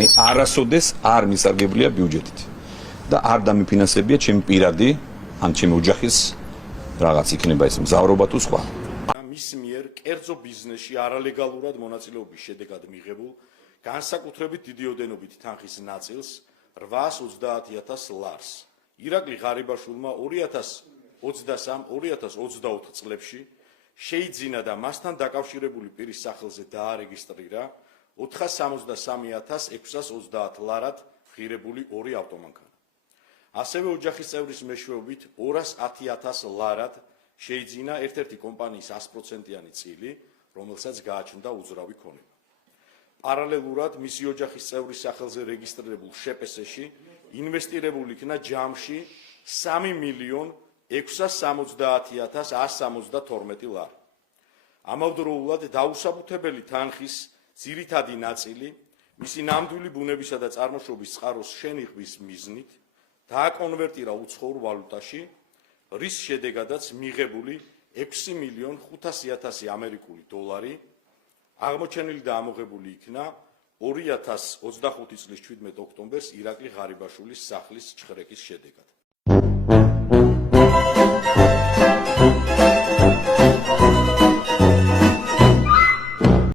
მე არასოდეს არ მისარგებლია ბიუჯეტით და არ დამიფინანსებია ჩემი პირადი ან ჩემი ოჯახის რაღაც იქნება ეს მგზავრობა თუ სხვა. მის მიერ კერძო ბიზნესში არალეგალურად მონაწილეობის შედეგად მიღებულ განსაკუთრებით დიდი ოდენობით თანხის ნაწილს 830.000 ლარს ირაკლი ღარიბაშვილმა 2023-2024 წლებში შეიძინა და მასთან დაკავშირებული პირის სახელზე დაარეგისტრირა 463.630 ლარად ღირებული 2 ავტომანქანა. ასევე ოჯახის წევრის მეშვეობით 210.000 ლარად შეიძინა ერთ-ერთი კომპანიის 100%-იანი წილი, რომელსაც გააჩნდა უძრავი ქონება. პარალელურად მისი ოჯახის წევრის სახელზე რეგისტრირებულ შეპესეში ინვესტირებული იქნა ჯამში 3.670.172 ლარი. ამავდროულად დაუსაბუთებელი თანხის ძირითადი ნაწილი მისი ნამდვილი ბუნებისა და წარმოშობის წყაროს შენიღბის მიზნით დააკონვერტირა უცხოურ ვალუტაში, რის შედეგადაც მიღებული 6.500.000 ამერიკული დოლარი აღმოჩენილი და ამოღებული იქნა 2025 წლის 17 ოქტომბერს ირაკლი ღარიბაშვილის სახლის ჩხრეკის შედეგად.